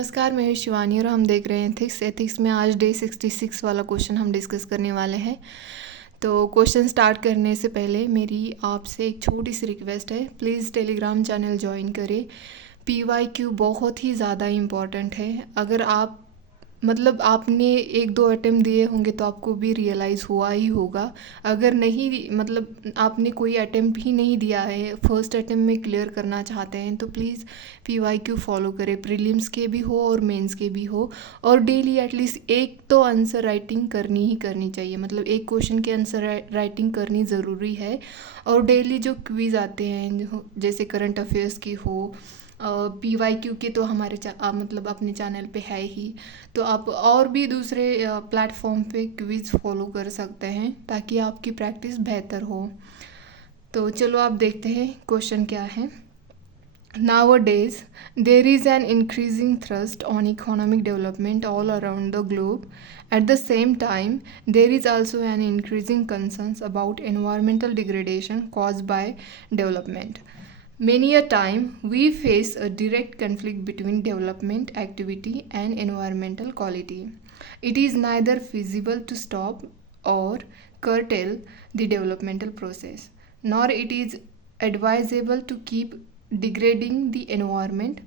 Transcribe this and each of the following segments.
नमस्कार, मैं हूँ शिवानी और हम देख रहे हैं एथिक्स में आज डे 66 वाला क्वेश्चन हम डिस्कस करने वाले हैं। तो क्वेश्चन स्टार्ट करने से पहले मेरी आपसे एक छोटी सी रिक्वेस्ट है, प्लीज़ टेलीग्राम चैनल ज्वाइन करें। PYQ बहुत ही ज़्यादा इम्पॉर्टेंट है। अगर आप आपने एक दो अटेम्प्ट दिए होंगे तो आपको भी रियलाइज़ हुआ ही होगा। अगर नहीं आपने कोई अटेम्प्ट ही नहीं दिया है, फर्स्ट अटेम्प्ट में क्लियर करना चाहते हैं तो प्लीज़ PYQ फॉलो करें, प्रीलिम्स के भी हो और मेंस के भी हो। और डेली एटलीस्ट एक तो आंसर राइटिंग करनी ही करनी चाहिए, एक क्वेश्चन के आंसर राइटिंग करनी ज़रूरी है। और डेली जो क्विज़ आते हैं जैसे करंट अफेयर्स की हो, PYQ के तो हमारे अपने चैनल पे है ही, तो आप और भी दूसरे प्लेटफॉर्म पे क्विज़ फॉलो कर सकते हैं ताकि आपकी प्रैक्टिस बेहतर हो। तो चलो आप देखते हैं क्वेश्चन क्या है। Nowadays, there is an increasing thrust on economic development all around the globe. At the same time, there is also an increasing concern about environmental degradation caused by development. Many a time, we face a direct conflict between development activity and environmental quality. It is neither feasible to stop or curtail the developmental process, nor it is advisable to keep degrading the environment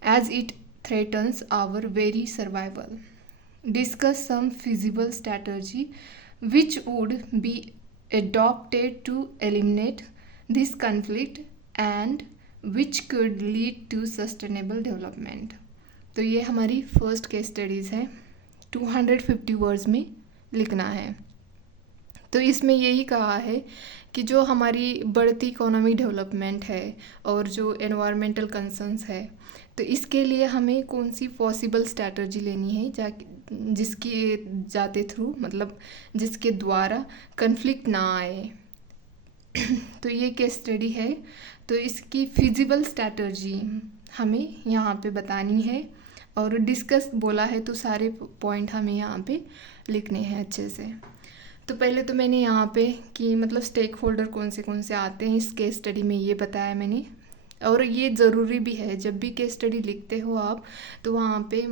as it threatens our very survival. Discuss some feasible strategy which would be adopted to eliminate this conflict and which could lead to sustainable development. तो ये हमारी first case studies है, 250 words में लिखना है। तो इसमें यही कहा है कि जो हमारी बढ़ती इकोनॉमिक डेवलपमेंट है और जो एनवायरमेंटल कंसर्न्स है, तो इसके लिए हमें कौन सी पॉसिबल स्ट्रैटेजी लेनी है जिसके द्वारा कन्फ्लिक्ट ना आए। तो ये केस स्टडी है, तो इसकी फिजिबल स्ट्रैटेजी हमें यहाँ पे बतानी है और डिस्कस बोला है तो सारे पॉइंट हमें यहाँ पे लिखने हैं अच्छे से। तो पहले तो मैंने यहाँ पे कि स्टेक होल्डर कौन से आते हैं इस केस स्टडी में ये बताया मैंने। और ये ज़रूरी भी है, जब भी केस स्टडी लिखते हो आप तो वहाँ पे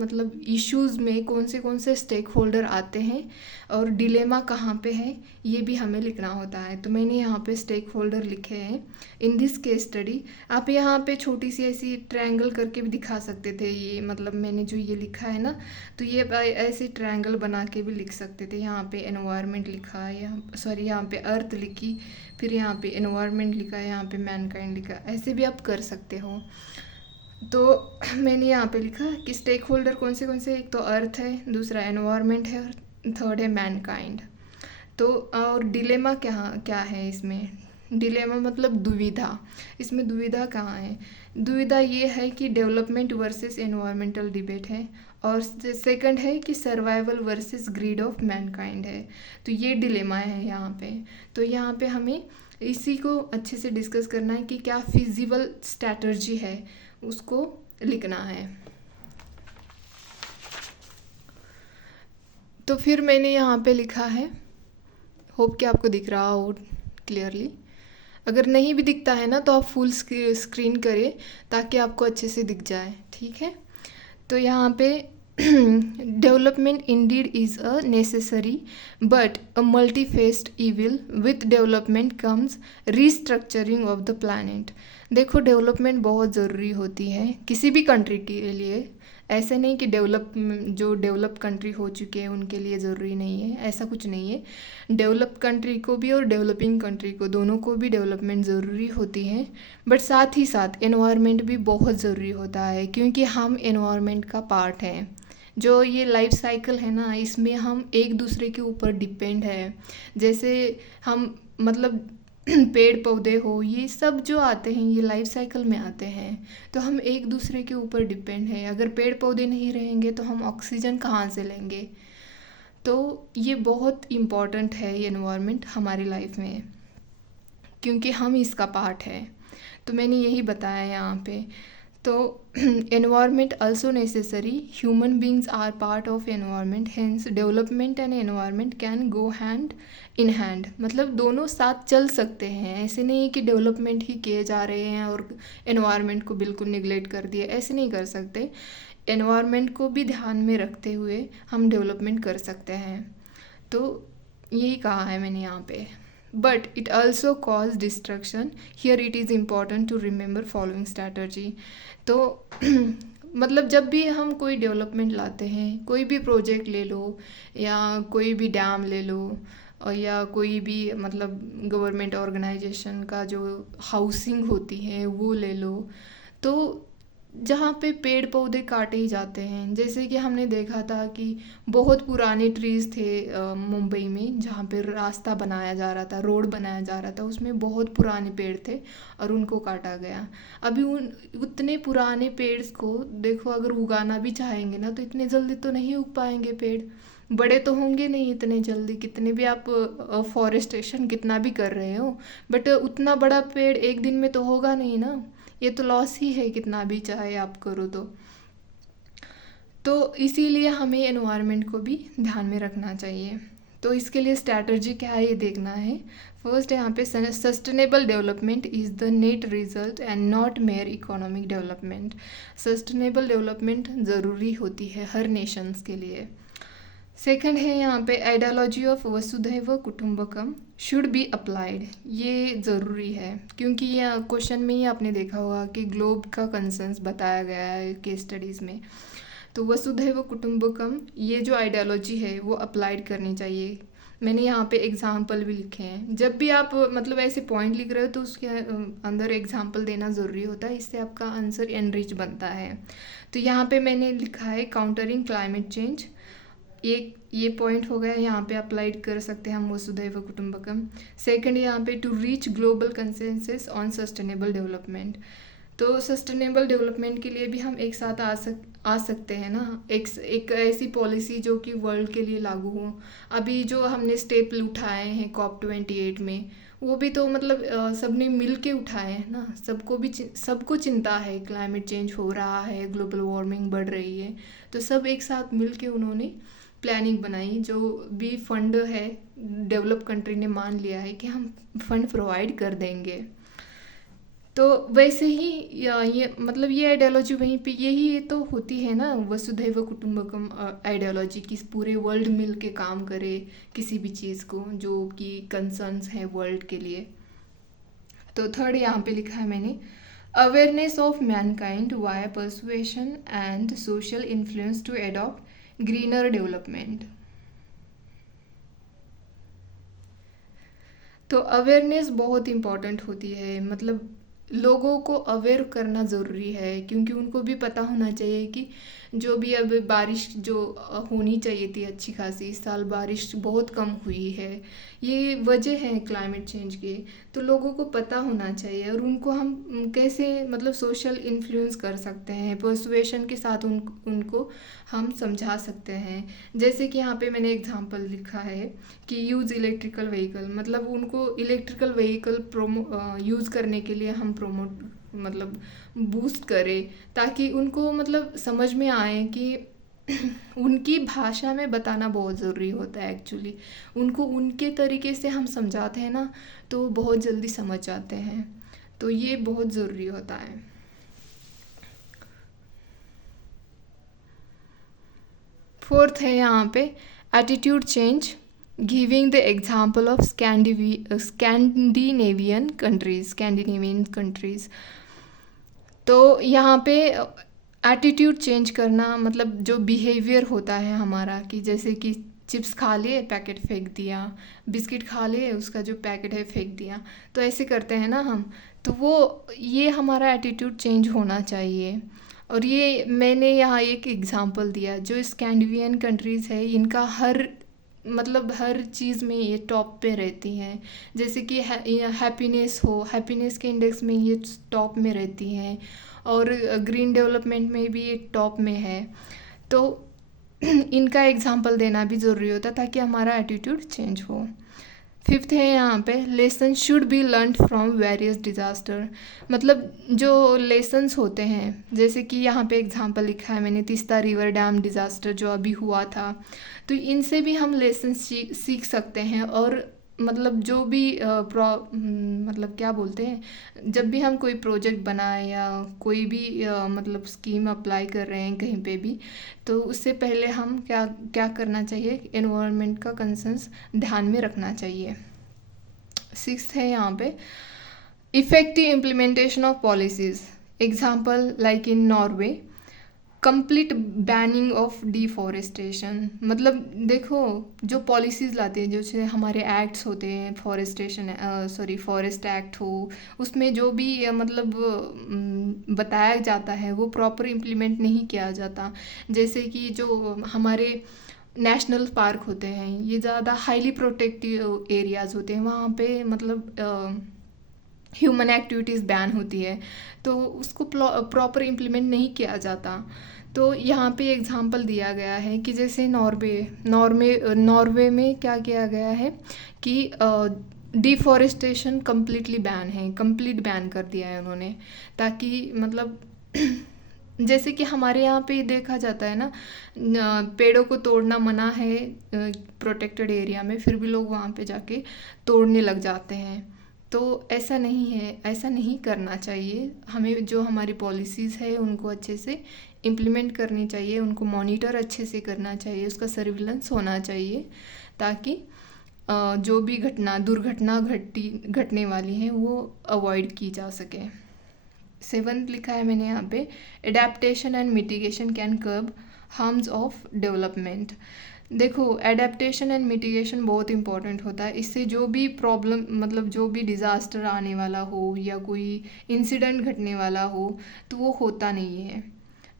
इश्यूज़ में कौन से स्टेक होल्डर आते हैं और डिलेमा कहाँ पे है ये भी हमें लिखना होता है। तो मैंने यहाँ पे स्टेक होल्डर लिखे हैं इन दिस केस स्टडी। आप यहाँ पे छोटी सी ऐसी ट्रायंगल करके भी दिखा सकते थे, ये मैंने जो ये लिखा है ना, तो ये ऐसे ट्रायंगल बना के भी लिख सकते थे। यहाँ पे एनवायरनमेंट लिखा है, यहाँ पे अर्थ लिखी, फिर यहाँ पे एनवायरनमेंट लिखा है, यहाँ पे मैनकाइंड लिखा, ऐसे भी आप कर सकते हो। तो मैंने यहाँ पे लिखा कि स्टेक होल्डर कौन से, एक तो अर्थ है, दूसरा एनवायरनमेंट है और थर्ड है मैनकाइंड। तो और डिलेमा क्या है इसमें, डिलेमा दुविधा। इसमें दुविधा कहाँ है, दुविधा ये है कि डेवलपमेंट वर्सेस एनवायरमेंटल डिबेट है और सेकंड है कि survival versus greed of mankind है। तो ये डिलेमा है यहाँ पे। तो यहाँ पे हमें इसी को अच्छे से डिस्कस करना है कि क्या फिजिबल स्ट्रैटेजी है, उसको लिखना है। तो फिर मैंने यहाँ पे लिखा है, होप कि आपको दिख रहा हो क्लियरली। अगर नहीं भी दिखता है ना तो आप फुल स्क्रीन करें ताकि आपको अच्छे से दिख जाए, ठीक है। तो यहाँ पे development indeed is a necessary but a multifaced evil, with development comes restructuring of the planet. देखो, डेवलपमेंट बहुत ज़रूरी होती है किसी भी कंट्री के लिए। ऐसे नहीं कि जो डेवलप कंट्री हो चुके हैं उनके लिए ज़रूरी नहीं है, ऐसा कुछ नहीं है। डेवलप कंट्री को भी और डेवलपिंग कंट्री को, दोनों को भी डेवलपमेंट ज़रूरी होती है। बट साथ ही साथ एनवायरनमेंट भी बहुत ज़रूरी होता है, क्योंकि हम एनवायरनमेंट का पार्ट हैं। जो ये लाइफ साइकिल है ना, इसमें हम एक दूसरे के ऊपर डिपेंड है। जैसे हम पेड़ पौधे हो, ये सब जो आते हैं ये लाइफ साइकिल में आते हैं, तो हम एक दूसरे के ऊपर डिपेंड है। अगर पेड़ पौधे नहीं रहेंगे तो हम ऑक्सीजन कहाँ से लेंगे। तो ये बहुत इम्पॉर्टेंट है ये एनवायरनमेंट हमारी लाइफ में, क्योंकि हम इसका पार्ट है। तो मैंने यही बताया यहाँ पे। तो environment also necessary, human beings are part of environment, hence development and environment can go hand in hand. दोनों साथ चल सकते हैं। ऐसे नहीं कि डेवलपमेंट ही किए जा रहे हैं और एनवायरनमेंट को बिल्कुल निगलेक्ट कर दिए, ऐसे नहीं कर सकते। एनवायरनमेंट को भी ध्यान में रखते हुए हम डेवलपमेंट कर सकते हैं। तो यही कहा है मैंने यहाँ पे। But it also cause destruction, here it is important to remember following strategy. तो मतलब जब भी हम कोई डेवलपमेंट लाते हैं, कोई भी प्रोजेक्ट ले लो या कोई भी डैम ले लो और या कोई भी मतलब गवर्नमेंट ऑर्गेनाइजेशन का जो हाउसिंग होती है वो ले लो, तो जहाँ पे पेड़ पौधे काटे ही जाते हैं। जैसे कि हमने देखा था कि बहुत पुराने ट्रीज़ थे मुंबई में, जहाँ पे रास्ता बनाया जा रहा था, रोड बनाया जा रहा था, उसमें बहुत पुराने पेड़ थे और उनको काटा गया। अभी उतने पुराने पेड़ को देखो, अगर उगाना भी चाहेंगे ना तो इतने जल्दी तो नहीं उग पाएंगे पेड़, बड़े तो होंगे नहीं इतने जल्दी, कितने भी आप फॉरेस्टेशन कितना भी कर रहे हो, बट उतना बड़ा पेड़ एक दिन में तो होगा नहीं ना, ये तो लॉस ही है कितना भी चाहे आप करो तो इसीलिए हमें एनवायरनमेंट को भी ध्यान में रखना चाहिए। तो इसके लिए स्ट्रैटेजी क्या है ये देखना है। फर्स्ट यहाँ पे sustainable development is the net result and not mayor economic development. Sustainable development ज़रूरी होती है हर नेशंस के लिए। सेकंड है यहाँ पे आइडियोलॉजी ऑफ वसुधैव कुटुंबकम शुड बी अप्लाइड। ये ज़रूरी है क्योंकि ये क्वेश्चन में ही आपने देखा होगा कि ग्लोब का कंसर्न्स बताया गया है केस स्टडीज़ में। तो वसुधैव कुटुंबकम ये जो आइडियोलॉजी है वो अप्लाइड करनी चाहिए। मैंने यहाँ पे एग्जाम्पल भी लिखे हैं। जब भी आप मतलब ऐसे पॉइंट लिख रहे हो तो उसके अंदर एग्जाम्पल देना ज़रूरी होता है, इससे आपका आंसर एनरिच बनता है। तो यहाँ पे मैंने लिखा है काउंटरिंग क्लाइमेट चेंज, ये पॉइंट हो गया, यहाँ पे अप्लाइड कर सकते हैं हम वसुधैव कुटुंबकम। सेकंड यहाँ पे to reach global consensus on sustainable development. तो सस्टेनेबल डेवलपमेंट के लिए भी हम एक साथ आ सकते हैं ना, एक ऐसी पॉलिसी जो कि वर्ल्ड के लिए लागू हो। अभी जो हमने स्टेप उठाए हैं COP28 में, वो भी तो मतलब सबने मिल के उठाए हैं ना, सबको चिंता है क्लाइमेट चेंज हो रहा है, ग्लोबल वार्मिंग बढ़ रही है, तो सब एक साथ मिल के उन्होंने प्लानिंग बनाई। जो भी फंड है डेवलप कंट्री ने मान लिया है कि हम फंड प्रोवाइड कर देंगे। तो वैसे ही ये मतलब ये आइडियोलॉजी वहीं पे यही तो होती है ना, वसुधैव कुटुंबकम आइडियोलॉजी की पूरे वर्ल्ड मिल के काम करे किसी भी चीज़ को जो कि कंसर्न्स है वर्ल्ड के लिए। तो थर्ड यहाँ पे लिखा है मैंने awareness of mankind via persuasion and social influence to adopt greener development. तो अवेयरनेस बहुत इम्पॉर्टेंट होती है, मतलब लोगों को अवेयर करना ज़रूरी है क्योंकि उनको भी पता होना चाहिए कि जो भी अब बारिश जो होनी चाहिए थी अच्छी खासी, इस साल बारिश बहुत कम हुई है, ये वजह है क्लाइमेट चेंज की। तो लोगों को पता होना चाहिए और उनको हम कैसे मतलब सोशल इन्फ्लुएंस कर सकते हैं, पर्सुएशन के साथ उनको हम समझा सकते हैं। जैसे कि यहाँ पे मैंने एग्जांपल लिखा है कि यूज़ इलेक्ट्रिकल व्हीकल, मतलब उनको इलेक्ट्रिकल व्हीकल यूज़ करने के लिए हम प्रोमोट मतलब बूस्ट करें ताकि उनको मतलब समझ में आए कि उनकी भाषा में बताना बहुत ज़रूरी होता है। एक्चुअली उनको उनके तरीके से हम समझाते हैं ना तो बहुत जल्दी समझ जाते हैं, तो ये बहुत ज़रूरी होता है। फोर्थ है यहाँ पे attitude change, giving the example of Scandinavian countries. तो यहाँ पे एटीट्यूड चेंज करना मतलब जो बिहेवियर होता है हमारा कि जैसे कि चिप्स खा लिए पैकेट फेंक दिया, बिस्किट खा लिए उसका जो पैकेट है फेंक दिया, तो ऐसे करते हैं ना हम, तो वो ये हमारा एटीट्यूड चेंज होना चाहिए। और ये मैंने यहाँ एक एग्जांपल दिया, जो स्कैंडिनेवियन कंट्रीज़ है इनका हर चीज़ में ये टॉप पे रहती हैं। जैसे कि हैप्पीनेस के इंडेक्स में ये टॉप में रहती हैं और ग्रीन डेवलपमेंट में भी ये टॉप में है। तो इनका एग्जांपल देना भी ज़रूरी होता है ताकि हमारा एटीट्यूड चेंज हो। फिफ्थ है यहाँ पे lesson should be learn from various disaster, मतलब जो लेसन्स होते हैं जैसे कि यहाँ पे एग्जांपल लिखा है मैंने तीस्ता रिवर डैम डिज़ास्टर जो अभी हुआ था, तो इनसे भी हम लेसन सीख सकते हैं और मतलब जो भी मतलब क्या बोलते हैं, जब भी हम कोई प्रोजेक्ट बनाए या कोई भी मतलब स्कीम अप्लाई कर रहे हैं कहीं पे भी, तो उससे पहले हम क्या क्या करना चाहिए, एनवायरनमेंट का कंसर्न्स ध्यान में रखना चाहिए। 6th है यहाँ पे, effective implementation of policies. Example like in Norway, complete banning of deforestation. मतलब देखो, जो पॉलिसीज़ लाते हैं, जैसे हमारे एक्ट्स होते हैं, फॉरेस्ट एक्ट हो, उसमें जो भी मतलब बताया जाता है वो प्रॉपर इम्प्लीमेंट नहीं किया जाता। जैसे कि जो हमारे नेशनल पार्क होते हैं, ये ज़्यादा हाईली प्रोटेक्टिव एरियाज़ होते हैं, वहाँ पे मतलब ह्यूमन एक्टिविटीज़ बैन होती है, तो उसको प्रॉपर इम्प्लीमेंट नहीं किया जाता। तो यहाँ पे एग्जांपल दिया गया है कि जैसे नॉर्वे में क्या किया गया है कि डिफॉरेस्टेशन कम्प्लीटली बैन है, कंप्लीट बैन कर दिया है उन्होंने, ताकि मतलब जैसे कि हमारे यहाँ पे देखा जाता है ना, पेड़ों को तोड़ना मना है प्रोटेक्टेड एरिया में, फिर भी लोग वहाँ पे जाके तोड़ने लग जाते हैं। तो ऐसा नहीं है, ऐसा नहीं करना चाहिए। हमें जो हमारी पॉलिसीज़ है उनको अच्छे से इम्प्लीमेंट करनी चाहिए, उनको मॉनिटर अच्छे से करना चाहिए, उसका सर्विलेंस होना चाहिए, ताकि जो भी दुर्घटना घटने वाली हैं वो अवॉइड की जा सके। 7th लिखा है मैंने यहाँ पे, adaptation and mitigation can curb harms of development. देखो, एडेप्टेशन एंड मिटिगेशन बहुत इंपॉर्टेंट होता है। इससे जो भी प्रॉब्लम, मतलब जो भी डिज़ास्टर आने वाला हो या कोई इंसिडेंट घटने वाला हो, तो वो होता नहीं है,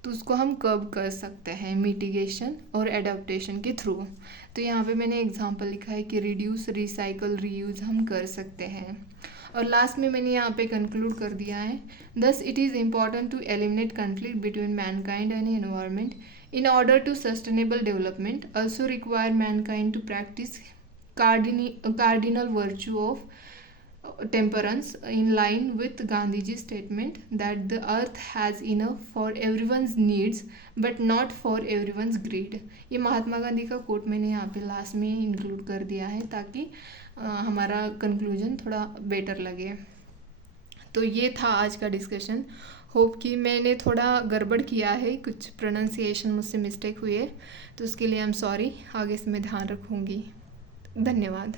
तो उसको हम कर्ब कर सकते हैं मिटिगेशन और एडेप्टेशन के थ्रू। तो यहाँ पे मैंने एग्जांपल लिखा है कि रिड्यूस, रिसाइकल, रीयूज़ हम कर सकते हैं। और लास्ट में मैंने यहाँ पे कंक्लूड कर दिया है, thus it is important to eliminate conflict between mankind and environment in order to sustainable development, also require mankind to practice cardinal virtue of temperance, in line with Gandhiji's statement that the earth has enough for everyone's needs but not for everyone's greed। ये महात्मा गांधी का coat मैंने यहाँ पे last में include कर दिया है, ताकि हमारा कंक्लूजन थोड़ा बेटर लगे। तो ये था आज का डिस्कशन। होप कि मैंने थोड़ा गड़बड़ किया है, कुछ प्रोनाउंसिएशन मुझसे मिस्टेक हुई है, तो उसके लिए आई एम सॉरी। आगे से मैं ध्यान रखूँगी। धन्यवाद।